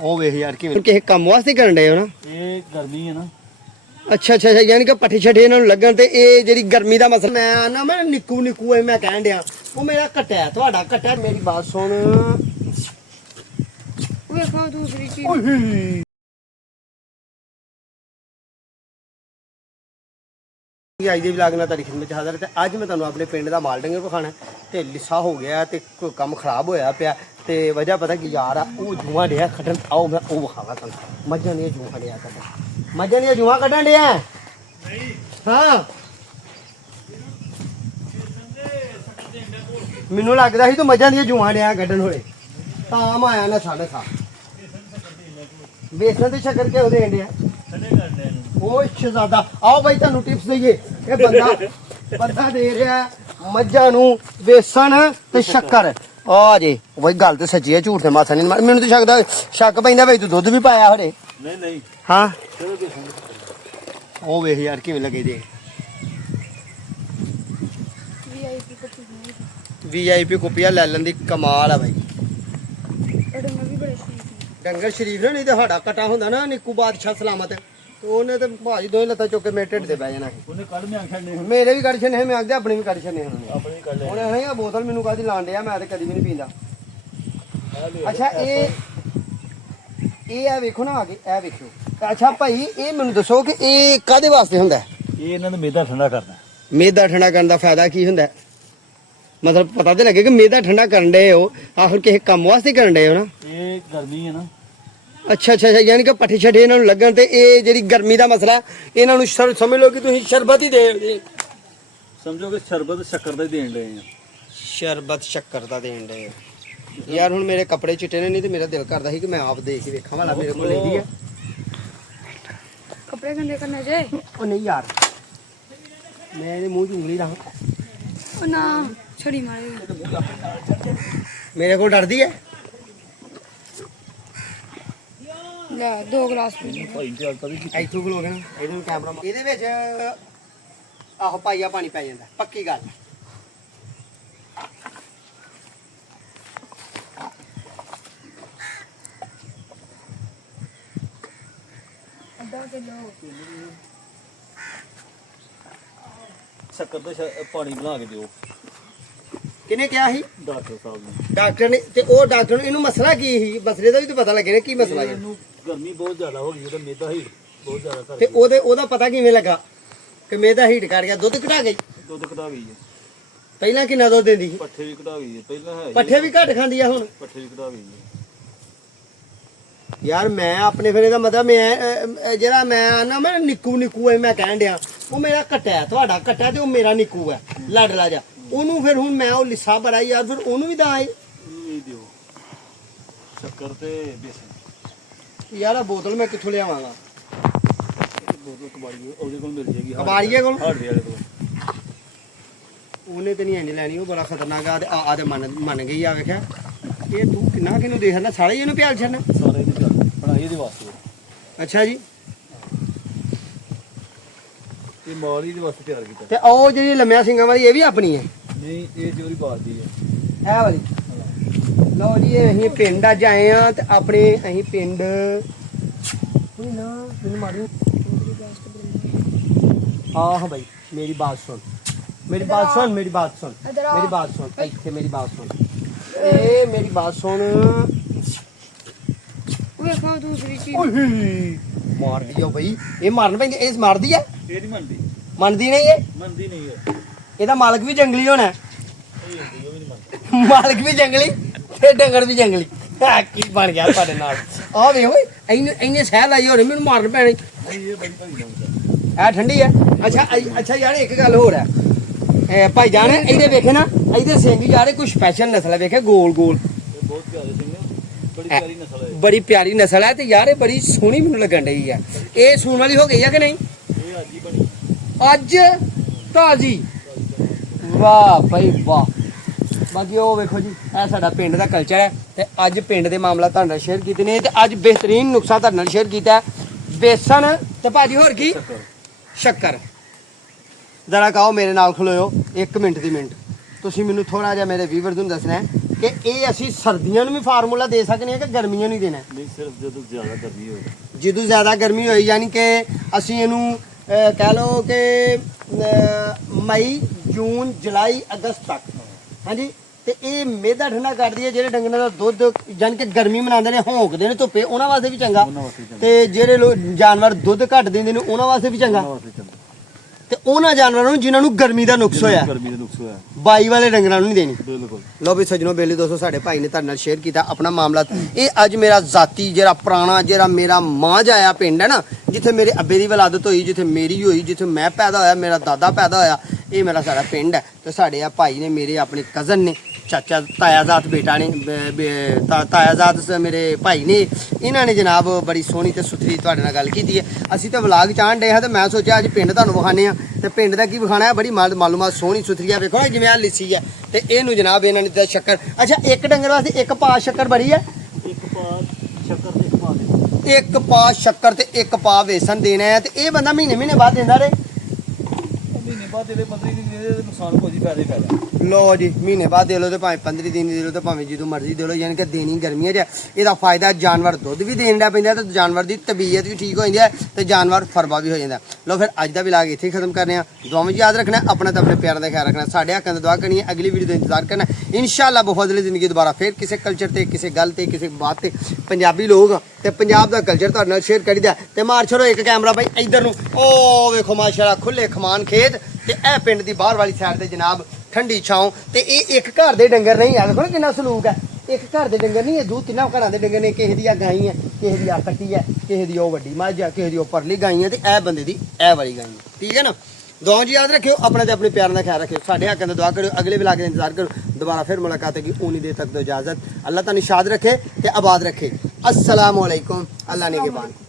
ਉਹ ਵੇਖ ਯਾਰ ਕਿਵੇਂ ਕਿਸੇ ਕੰਮ ਵਾਸਤੇ ਕਰਨ ਡਏ ਹੋ ਨਾ। ਇਹ ਗਰਮੀ ਹੈ ਨਾ। ਅੱਛਾ ਅੱਛਾ ਅੱਛਾ, ਯਾਨੀ ਕਿ ਪੱਠੇ ਛੱਡੇ ਇਹਨਾਂ ਨੂੰ ਲੱਗਣ ਤੇ ਇਹ ਜਿਹੜੀ ਗਰਮੀ ਦਾ ਮਸਲਾ ਮੈਂ ਨਾ ਮੈਂ ਨਿੱਕੂ ਐ ਮੈਂ ਕਹਿਣ ਡਿਆ ਉਹ ਮੇਰਾ ਕੱਟਿਆ ਤੁਹਾਡਾ ਕੱਟਿਆ। ਮੇਰੀ ਬਾਤ ਸੁਣ ਵੇਖੋ ਦੂਸਰੀ ਚੀਜ਼। ਓਏ ਅੱਜ ਦੇ ਵਲੌਗ ਨਾਲ ਤੁਹਾਡੀ ਖਿਦਮਤ ਚ ਹਾਜ਼ਰ ਤੇ ਅੱਜ ਮੈਂ ਤੁਹਾਨੂੰ ਆਪਣੇ ਪਿੰਡ ਦਾ ਮਾਲ ਡੰਗਰ ਵਿਖਾਣਾ ਤੇ ਲਿੱਸਾ ਹੋ ਗਿਆ ਤੇ ਕੋਈ ਕੰਮ ਖਰਾਬ ਹੋਇਆ ਪਿਆ ਤੇ ਵਜ੍ਹਾ ਪਤਾ ਕੀ ਯਾਰ ਆ ਉਹ ਜੂਆਂ ਡਿਆ ਖੱਟਣ। ਆਓ ਮੈਂ ਉਹ ਵਿਖਾਵਾਂ ਤੁਹਾਨੂੰ। ਮੱਝਾਂ ਦੀਆਂ ਜੂਆਂ ਡਿਆ ਕੱਢਣ, ਮੱਝਾਂ ਦੀਆਂ ਜੂਆਂ ਕੱਢਣ ਡਿਆ। ਨਹੀਂ ਹਾਂ ਮੈਨੂੰ ਲੱਗਦਾ ਸੀ ਤੂੰ ਮੱਝਾਂ ਦੀਆਂ ਜੂਆਂ ਡਿਆ ਕੱਢਣ ਹੋਏ ਤਾਂ ਮੈਂ ਆਇਆ ਨਾ ਸਾਢੇ ਵੇਸਣ ਤੇ ਸ਼ੱਕਰ ਕਿਉਂ ਦੇਣ ਡਿਆ ਉਹ ਸ਼ਹਿਜ਼ਾਦਾ। ਆਓ ਬਾਈ ਤੁਹਾਨੂੰ ਟਿਪਸ ਦਈਏ। ਇਹ ਬੰਦਾ ਦੇ ਰਿਹਾ ਮੱਝਾਂ ਨੂੰ ਵੇਸਣ ਤੇ ਸ਼ੱਕਰ। ਆ ਜੇ ਬਈ ਗੱਲ ਤੇ ਸੱਚੀ ਹੈ, ਝੂਠ ਤੇ ਮਾਥਾ ਨਹੀਂ। ਮੈਨੂੰ ਤਾਂ ਸ਼ੱਕ ਪੈਂਦਾ ਬਈ ਤੂੰ ਦੁੱਧ ਵੀ ਪਾਇਆ ਹਰੇ। ਨਹੀਂ ਹਾਂ ਉਹ ਵੇਖ ਯਾਰ ਕਿਵੇਂ ਲੱਗੇ ਜੇ VIP ਕੁੱਪੀਆਂ ਲੈ ਲੈਣ ਦੀ ਕਮਾਲ ਆ ਬਾਈ। ਡੰਗਰ ਸ਼ਰੀਫ ਨਾ, ਨਹੀਂ ਤੇ ਸਾਡਾ ਕਟਾ ਹੁੰਦਾ ਨਾ ਨਿੱਕੂ ਬਾਦਸ਼ਾਹ ਸਲਾਮਤ ਤੇ ਉਹਨੇ ਤੇ ਭਾਜੀ ਦੋਵੇਂ ਲੱਤਾਂ ਚੁੱਕ ਕੇ ਮੇਰੇ ਢਿੱਡ ਤੇ ਬਹਿ ਜਾਣਾ। ਉਹਨੇ ਕੱਢ ਮੈਂ ਆਖਿਆ ਨਹੀਂ, ਮੇਰੇ ਵੀ ਕੱਢ ਛੱਡੇ ਮੈਂ ਆਖਦੇ ਆਪਣੀ ਵੀ ਕੱਢ ਛੱਡੇ ਉਹਨੇ। ਆਪਣੀ ਵੀ ਕੱਢ ਲੈ। ਉਹਨੇ ਹਣਾ ਬੋਤਲ ਮੈਨੂੰ ਕਾਹਦੀ ਲਾਣ ਡਿਆ, ਮੈਂ ਤੇ ਕਦੀ ਵੀ ਨਹੀਂ ਪੀਂਦਾ। ਅੱਛਾ ਇਹ ਆ ਵੇਖੋ ਨਾ ਆ ਕੇ ਇਹ ਵੇਖਿਓ। ਅੱਛਾ ਭਾਈ ਇਹ ਮੈਨੂੰ ਦੱਸੋ ਕਿ ਇਹ ਕਾਹਦੇ ਵਾਸਤੇ ਹੁੰਦਾ? ਇਹ ਇਹਨਾਂ ਨੂੰ ਮੇਦਾ ਠੰਡਾ ਕਰਨਾ। ਮੇਦਾ ਠੰਡਾ ਕਰਨ ਦਾ ਫਾਇਦਾ ਕੀ ਹੁੰਦਾ? ਮਤਲਬ ਪਤਾ ਤੇ ਲੱਗੇ ਕਿ ਮੇਦਾ ਠੰਡਾ ਕਰਨ ਡਏ ਹੋ, ਆਖਰ ਕਿਸੇ ਕੰਮ ਵਾਸਤੇ ਕਰਨ ਡਏ ਹੋ ਨਾ। ਇਹ ਗਰਮੀ ਹੈ ਨਾ। ਅੱਛਾ ਅੱਛਾ ਅੱਛਾ, ਯਾਨੀ ਕਿ ਪੱਠੇ ਛੱਡੇ ਇਹਨਾਂ ਨੂੰ ਲੱਗਣ ਤੇ ਇਹ ਜਿਹੜੀ ਗਰਮੀ ਦਾ ਮਸਲਾ ਇਹਨਾਂ ਨੂੰ ਸਮਝ ਲਓ ਕਿ ਤੁਸੀਂ ਸ਼ਰਬਤ ਹੀ ਦੇ ਸਮਝੋ ਕਿ ਸ਼ਰਬਤ ਸ਼ੱਕਰ ਦਾ ਹੀ ਦੇਣ ਰਹੇ ਆ। ਸ਼ਰਬਤ ਸ਼ੱਕਰ ਦਾ ਦੇਣ ਡਏ ਯਾਰ। ਹੁਣ ਮੇਰੇ ਕੱਪੜੇ ਚਿੱਟੇ ਨੇ, ਨਹੀਂ ਤੇ ਮੇਰਾ ਦਿਲ ਕਰਦਾ ਸੀ ਕਿ ਮੈਂ ਆਪ ਦੇਖ ਕੇ ਵੇਖਾਂ ਵਾਲਾ ਮੇਰੇ ਕੋਲ ਲੈਂਦੀ ਆ। ਕੱਪੜੇ ਗੰਦੇ ਕਰਨੇ ਜੇ। ਉਹ ਨਹੀਂ ਯਾਰ ਮੈਂ ਇਹਦੇ ਮੂੰਹ 'ਚ ਉਂਗਲੀ ਰੱਖ। ਉਹ ਨਾ ਛੜੀ ਮਾਰੇਗਾ। ਮੇਰੇ ਕੋਲ ਡਰਦੀ ਹੈ। ਲੈ 2 ਗਲਾਸ ਪੀ। ਭਾਈ ਤੇ ਆਲਤਾ ਵੀ ਇੱਥੋਂ ਖਲੋ ਕੇ ਨਾ ਇਹਦੇ ਨੂੰ ਕੈਮਰਾ ਇਹਦੇ ਵਿੱਚ ਆਹੋ ਪਾਈਆ ਪਾਣੀ ਪੈ ਜਾਂਦਾ ਪੱਕੀ ਗੱਲ। ਅੱਧਾ ਕਿਲੋ ਸ਼ੱਕਰ ਦਾ ਪਾਣੀ ਬਣਾ ਕੇ ਦਿਓ। ਕਿਹਨੇ ਕਿਹਾ ਸੀ? ਡਾਕਟਰ ਸਾਹਿਬ ਨੇ। ਡਾਕਟਰ ਨੇ। ਤੇ ਉਹ ਡਾਕਟਰ ਨੂੰ ਇਹਨੂੰ ਮਸਲਾ ਕੀ ਸੀ? ਮਸਲੇ ਦਾ ਵੀ ਤਾਂ ਪਤਾ ਲੱਗੇ ਨਾ ਕੀ ਮਸਲਾ ਹੈ। ਇਹਨੂੰ ਗਰਮੀ ਬਹੁਤ ਜ਼ਿਆਦਾ ਹੋ ਗਈ, ਉਹਦਾ ਮੇਦਾ ਹੀ ਬਹੁਤ ਜ਼ਿਆਦਾ ਕਰ ਤੇ ਉਹਦਾ ਪਤਾ ਕਿਵੇਂ ਲੱਗਾ ਕਿ ਮੇਦਾ ਹੀਟ ਕਰ ਗਿਆ? ਦੁੱਧ ਘਟਾ ਗਈ? ਦੁੱਧ ਘਟਾ ਗਈ ਹੈ। ਪਹਿਲਾਂ ਕਿੰਨਾ ਦੁੱਧ ਦਿੰਦੀ ਸੀ? ਪੱਠੇ ਵੀ ਘਟਾ ਗਈ ਹੈ। ਪਹਿਲਾਂ ਹੈ ਪੱਠੇ ਵੀ ਘੱਟ ਖਾਂਦੀ ਆ ਹੁਣ? ਪੱਠੇ ਵੀ ਘਟਾ ਗਈ ਹੈ। ਯਾਰ ਮੈਂ ਆਪਣੇ ਫਿਰ ਇਹਦਾ ਮਤਲਬ ਮੈਂ ਜਿਹੜਾ ਮੈਂ ਨਾ ਮੈਂ ਨਿੱਕੂ ਐ ਮੈਂ ਕਹਿਣ ਡਿਆ ਉਹ ਮੇਰਾ ਕੱਟਿਆ ਤੁਹਾਡਾ ਕੱਟਿਆ ਤੇ ਉਹ ਮੇਰਾ ਨਿੱਕੂ ਹੈ ਲਾਡਲਾ ਜਾ। ਉਹਨੂੰ ਫਿਰ ਹੁਣ ਮੈਂ ਉਹ ਲਿੱਸਾ ਬੜਾ ਯਾਰ ਫਿਰ ਉਹਨੂੰ ਵੀ ਤਾਂ ਆਏ ਇਹ ਦਿਓ ਸ਼ੱਕਰ ਤੇ ਬੇਸਣ। ਯਾਰ ਆ ਬੋਤਲ ਮੈਂ ਕਿੱਥੋਂ ਲਿਆਵਾਂਗਾ? ਬੋਤਲ ਕਬਾੜੀਏ ਉਹਦੇ ਕੋਲ ਮਿਲ ਜੇਗੀ। ਕਬਾੜੀਏ ਕੋਲ? ਹਾਰਡਵੇਅਰ ਵਾਲੇ ਕੋਲ। ਉਹਨੇ ਤੇ ਨਹੀਂ ਇੰਨੀ ਲੈਣੀ, ਉਹ ਬੜਾ ਖਤਰਨਾਕ ਆ। ਤੇ ਆ ਤੇ ਮੰਨ ਗਈ ਆ। ਵੇਖਿਆ ਇਹ ਤੂੰ ਕਿੰਨਾ ਕਿਨੂੰ ਦੇਖਦਾ ਸਾਰਾ ਹੀ ਇਹਨੂੰ ਪਿਆਲ ਛੱਡਣਾ ਸਾਰੇ ਇਹਦੇ ਚੱਲ ਬਣਾਈ ਇਹਦੇ ਵਾਸਤੇ। ਅੱਛਾ ਜੀ। ਇਹ ਮਾਲ ਹੀ ਇਹਦੇ ਵਾਸਤੇ ਤਿਆਰ ਕੀਤਾ। ਤੇ ਉਹ ਜਿਹੜੀ ਲੰਮਿਆ ਸਿੰਘਾਂ ਵਾਲੀ ਇਹ ਵੀ ਆਪਣੀ ਹੈ? ਨਹੀਂ ਇਹ ਜੋਰੀ ਬਾਦੀ ਹੈ। ਇਹ ਵਾਲੀ। ਲਓ ਜੀ ਇਹ ਅਸੀਂ ਪਿੰਡ ਅੱਜ ਆਏ ਆ ਤੇ ਆਪਣੇ ਅਸੀਂ ਪਿੰਡ ਕੋਈ ਨਾ ਮੈਨੂੰ ਮਾਰੀ। ਆਹ ਬਾਈ ਮੇਰੀ ਬਾਤ ਸੁਣ ਇੱਥੇ ਮੇਰੀ ਬਾਤ ਸੁਣ। ਇਹ ਮੇਰੀ ਬਾਤ ਸੁਣ। ਵੇਖੋ ਦੂਸਰੀ ਚੀਜ਼। ਮਾਰਦੀ ਆ ਬਈ ਇਹ ਮਾਰਨ ਪੈਂਦੀ। ਇਹ ਮਾਰਦੀ ਆ? ਇਹ ਨਹੀਂ ਮੰਨਦੀ। ਮੰਨਦੀ ਨਹੀਂ ਇਹ? ਮੰਨਦੀ ਨਹੀਂ ਹੈ। ਇਹਦਾ ਮਾਲਕ ਵੀ ਜੰਗਲੀ ਹੋਣਾ। ਉਹ ਵੀ ਨਹੀਂ ਮੰਨਦੀ। ਮਾਲਕ ਵੀ ਜੰਗਲੀ ਤੇ ਡੰਗਰ ਵੀ ਜੰਗਲੀ। ਕੀ ਬਣ ਗਿਆ ਤੁਹਾਡੇ ਨਾਲ? ਆ ਵੇ ਓਏ ਇੰਨੇ ਸਹਿ ਲਾਈ ਹੋਣੀ ਮੈਨੂੰ ਮਾਰਨ ਪੈਣੀ। ਇਹ ਬੜੀ ਭਾਰੀ ਨਾ ਇਹ ਠੰਡੀ ਆ। ਅੱਛਾ ਯਾਰ ਇੱਕ ਗੱਲ ਹੋਰ ਹੈ ਭਾਈ ਜਾਨ ਇਹਦੇ ਵੇਖੇ ਨਾ ਇਹਦੇ ਸਿੰਘ ਯਾਰ ਕੋਈ ਸਪੈਸ਼ਲ ਨਸਲ ਹੈ। ਵੇਖੇ ਗੋਲ ਇਹ ਬਹੁਤ ਪਿਆਰੇ ਸਿੰਘ ਬੜੀ ਪਿਆਰੀ ਨਸਲ ਹੈ। ਬੜੀ ਪਿਆਰੀ ਨਸਲ ਹੈ ਤੇ ਯਾਰ ਇਹ ਬੜੀ ਸੋਹਣੀ ਮੈਨੂੰ ਲੱਗਣ ਡਈ ਆ। ਇਹ ਸੂਣ ਵਾਲੀ ਹੋ ਗਈ ਆ ਕਿ ਨਹੀਂ? ਇਹ ਅੱਜ ਹੀ ਬਣੀ। ਅੱਜ ਤਾਜੀ? ਵਾਹ ਭਾਈ ਵਾਹ। ਬਾਕੀ ਉਹ ਵੇਖੋ ਜੀ ਇਹ ਸਾਡਾ ਪਿੰਡ ਦਾ ਕਲਚਰ ਹੈ ਤੇ ਅੱਜ ਪਿੰਡ ਦੇ ਮਾਮਲਾ ਤੁਹਾਡੇ ਨਾਲ ਸ਼ੇਅਰ ਕੀਤੇ ਨੇ ਤੇ ਅੱਜ ਬਿਹਤਰੀਨ ਨੁਕਸਾ ਤੁਹਾਡੇ ਨਾਲ ਸ਼ੇਅਰ ਕੀਤਾ ਬੇਸਣ ਤੇ ਭਾਜੀ ਹੋਰ ਕੀ? ਸ਼ੱਕਰ। ਜ਼ਰਾ ਕਹੋ ਮੇਰੇ ਨਾਲ ਖਲੋਇਓ 1 ਮਿੰਟ ਦੀ ਮਿੰਟ। ਤੁਸੀਂ ਮੈਨੂੰ ਥੋੜਾ ਜਿਹਾ ਮੇਰੇ ਵੀਵਰ ਨੂੰ ਦੱਸਣਾ ਹੈ ਕਿ ਇਹ ਅਸੀਂ ਸਰਦੀਆਂ ਨੂੰ ਵੀ ਫਾਰਮੂਲਾ ਦੇ ਸਕਨੇ ਆ ਕਿ ਗਰਮੀਆਂ ਨੂੰ ਹੀ ਦੇਣਾ ਹੈ? ਨਹੀਂ ਸਿਰਫ ਜਦੋਂ ਜ਼ਿਆਦਾ ਗਰਮੀ ਹੋਵੇ ਜਦੋਂ ਜ਼ਿਆਦਾ ਗਰਮੀ ਹੋਈ ਯਾਨੀ ਕਿ ਅਸੀਂ ਇਹਨੂੰ ਕਹਿ ਲਓ ਕਿ ਮਈ ਜੂਨ ਜੁਲਾਈ ਅਗਸਤ ਤੱਕ ਹਾਂਜੀ ਤੇ ਇਹ ਮੇਦਾ ਠੰਡਾ ਕਰਦੀ ਹੈ। ਜਿਹੜੇ ਡੰਗਰਾਂ ਦਾ ਦੁੱਧ ਯਾਨੀ ਕਿ ਗਰਮੀ ਮਨਾਉਂਦੇ ਨੇ ਭੌਂਕਦੇ ਨੇ ਧੁੱਪੇ ਉਹਨਾਂ ਵਾਸਤੇ ਵੀ ਚੰਗਾ ਤੇ ਜਿਹੜੇ ਜਾਨਵਰ ਦੁੱਧ ਘੱਟ ਦਿੰਦੇ ਨੇ ਉਹਨਾਂ ਵਾਸਤੇ ਵੀ ਚੰਗਾ ਤੇ ਉਹਨਾਂ ਜਾਨਵਰਾਂ ਨੂੰ ਜਿਨ੍ਹਾਂ ਨੂੰ ਗਰਮੀ ਦਾ ਨੁਕਸ ਹੋਇਆ ਗਰਮੀ ਦਾ ਨੁਕਸ ਹੋਇਆ ਬਾਈ ਵਾਲੇ ਡੰਗਰਾਂ ਨੂੰ ਨਹੀਂ ਦੇਣੀ। ਬਿਲਕੁਲ। ਲੋ ਵੀ ਸੱਜਣੋ ਬੇਲੀ ਦੋਸਤੋ ਸਾਡੇ ਭਾਈ ਨੇ ਤੁਹਾਡੇ ਨਾਲ ਸ਼ੇਅਰ ਕੀਤਾ ਆਪਣਾ ਮਾਮਲਾ। ਇਹ ਅੱਜ ਮੇਰਾ ਜ਼ਾਤੀ ਜਿਹੜਾ ਪੁਰਾਣਾ ਜਿਹੜਾ ਮੇਰਾ ਮਾਝ ਆਇਆ ਪਿੰਡ ਹੈ ਨਾ ਜਿੱਥੇ ਮੇਰੇ ਅੱਬੇ ਦੀ ਵਿਲਾਦਤ ਹੋਈ ਜਿੱਥੇ ਮੇਰੀ ਹੋਈ ਜਿੱਥੇ ਮੈਂ ਪੈਦਾ ਹੋਇਆ ਮੇਰਾ ਦਾਦਾ ਪੈਦਾ ਹੋਇਆ ਇਹ ਮੇਰਾ ਸਾਡਾ ਪਿੰਡ ਹੈ ਤੇ ਸਾਡੇ ਆ ਭਾਈ ਨੇ ਮੇਰੇ ਆਪਣੇ ਕਜ਼ਨ ਨੇ ਚਾਚਾ ਤਾਇਆਜ਼ਾਦ ਬੇਟਾ ਨੇ ਤਾਇਆਜ਼ਾਦ ਮੇਰੇ ਭਾਈ ਨੇ ਇਹਨਾਂ ਨੇ ਜਨਾਬ ਬੜੀ ਸੋਹਣੀ ਤੇ ਸੁਥਰੀ ਤੁਹਾਡੇ ਨਾਲ ਗੱਲ ਕੀਤੀ ਹੈ। ਅਸੀਂ ਤਾਂ ਵਲਾਗ ਚਾਹਣ ਡਏ ਹਾਂ ਤੇ ਮੈਂ ਸੋਚਿਆ ਅੱਜ ਪਿੰਡ ਤੁਹਾਨੂੰ ਵਿਖਾਣੇ ਆ ਤੇ ਪਿੰਡ ਦਾ ਕੀ ਵਿਖਾਣਾ ਹੈ ਬੜੀ ਮਾਲੂਮਾਤ ਸੋਹਣੀ ਸੁਥਰੀ ਆ ਵੇਖੋ ਜਿਵੇਂ ਆ ਲਿੱਸੀ ਹੈ ਤੇ ਇਹਨੂੰ ਜਨਾਬ ਇਹਨਾਂ ਨੇ ਦਿੱਤਾ ਸ਼ੱਕਰ। ਅੱਛਾ ਇੱਕ ਡੰਗਰ ਵਾਸਤੇ ਇੱਕ ਪਾ ਸ਼ੱਕਰ ਬੜੀ ਹੈ ਇੱਕ ਪਾ ਸ਼ੱਕਰ ਤੇ ਇੱਕ ਪਾ ਦੇ ਇੱਕ ਪਾ ਸ਼ੱਕਰ ਤੇ ਇੱਕ ਪਾ ਵੇਸਣ ਦੇਣਾ ਹੈ ਤੇ ਇਹ ਬੰਦਾ ਮਹੀਨੇ ਬਾਅਦ ਦਿੰਦਾ ਰੇ ਮਹੀਨੇ ਬਾਅਦ ਦੇ 15 ਦਿਨ ਦੇ ਨੁਕਸਾਨ ਕੋਈ ਫਾਇਦਾ ਹੀ ਫਾਇਦਾ। ਲੋ ਜੀ ਮਹੀਨੇ ਬਾਅਦ ਦੇ ਲੋ ਤੇ ਭਾਵੇਂ 15 ਦਿਨ ਦੇ ਲੋ ਤੇ ਭਾਵੇਂ ਜਦੋਂ ਮਰਜ਼ੀ ਦੇ ਲੋ ਯਾਨੀ ਕਿ ਦੇਣੀ ਗਰਮੀਆਂ 'ਚ ਇਹਦਾ ਫਾਇਦਾ ਜਾਨਵਰ ਦੁੱਧ ਵੀ ਦੇਣ ਦਾ ਪੈਂਦਾ ਤੇ ਜਾਨਵਰ ਦੀ ਤਬੀਅਤ ਵੀ ਠੀਕ ਹੋ ਜਾਂਦੀ ਹੈ ਤੇ ਜਾਨਵਰ ਫਰਵਾ ਵੀ ਹੋ ਜਾਂਦਾ। ਲੋ ਫਿਰ ਅੱਜ ਦਾ ਵਲੌਗ ਇੱਥੇ ਹੀ ਖਤਮ ਕਰਨੇ ਆ। ਦੁਆਵਾਂ ਵਿੱਚ ਯਾਦ ਰੱਖਣਾ ਆਪਣਾ ਤੇ ਆਪਣੇ ਪਿਆਰਾਂ ਦਾ ਖਿਆਲ ਰੱਖਣਾ ਸਾਡੇ ਹੱਕਾਂ ਦੀ ਦੁਆ ਕਰਨੀ ਹੈ। ਅਗਲੀ ਵੀਡੀਓ ਦਾ ਇੰਤਜ਼ਾਰ ਕਰਨਾ ਇਨਸ਼ਾਅੱਲਾ ਬਫਜ਼ਲ ਜ਼ਿੰਦਗੀ ਦੁਬਾਰਾ ਫਿਰ ਕਿਸੇ ਕਲਚਰ ਤੇ ਕਿਸੇ ਗੱਲ ਤੇ ਕਿਸੇ ਬਾਤ ਤੇ ਪੰਜਾਬੀ ਲੋਕ ਤੇ ਪੰਜਾਬ ਦਾ ਕਲਚਰ ਤੁਹਾਡੇ ਨਾਲ ਸ਼ੇਅਰ ਕਰੀਦਾ ਤੇ ਮਾਰ ਛੜੋ ਇੱਕ ਕੈਮਰਾ ਬਾਈ ਇੱਧਰ ਨੂੰ ਉਹ ਵੇਖੋ ਮਾਸ਼ਾਅੱਲਾ ਖੁੱਲੇ ਖਮਾਨ ਖੇਤ ਤੇ ਇਹ ਪਿੰਡ ਦੀ ਬਾਹਰ ਵਾਲੀ ਸਾਈਡ ਤੇ ਜਨਾਬ ਠੰਡੀ ਛਾਂ ਤੇ ਇਹ ਇੱਕ ਘਰ ਦੇ ਡੰਗਰ ਨਹੀਂ ਆ ਵੇਖੋ ਕਿੰਨਾ ਸਲੂਕ ਹੈ। ਇੱਕ ਘਰ ਦੇ ਡੰਗਰ ਨਹੀਂ ਇਹ ਦੋ ਤਿੰਨਾਂ ਘਰਾਂ ਦੇ ਡੰਗਰ ਨੇ ਕਿਸੇ ਦੀ ਆ ਗਾਈ ਹੈ ਕਿਸੇ ਦੀ ਆ ਕੱਟੀ ਹੈ ਕਿਸੇ ਦੀ ਉਹ ਵੱਡੀ ਮੱਝ ਹੈ ਕਿਸੇ ਦੀ ਉਹ ਪਰਲੀ ਗਾਈ ਹੈ ਤੇ ਇਹ ਬੰਦੇ ਦੀ ਇਹ ਵਾਲੀ ਗਾਈ ਹੈ। ਠੀਕ ਹੈ ਨਾ ਦੁਆ ਜੀ ਯਾਦ ਰੱਖਿਓ ਆਪਣੇ ਤੇ ਆਪਣੇ ਪਿਆਰ ਦਾ ਖਿਆਲ ਰੱਖਿਓ ਸਾਡੇ ਹੱਕਾਂ ਦਾ ਦੁਆ ਕਰਿਓ ਅਗਲੇ ਵਲੌਗ ਦਾ ਇੰਤਜ਼ਾਰ ਕਰੋ ਦੁਬਾਰਾ ਫਿਰ ਮੁਲਾਕਾਤ ਹੋਗੀ ਉਨੀ ਦੇਰ ਤੱਕ ਤੋਂ ਇਜਾਜ਼ਤ ਅੱਲਾਹ ਤੁਹਾਨੂੰ ਸ਼ਾਦ ਰੱਖੇ ਤੇ ਆਬਾਦ ਰੱਖੇ। अस्सलाम वालेकुम अल्लाह ने के बाद।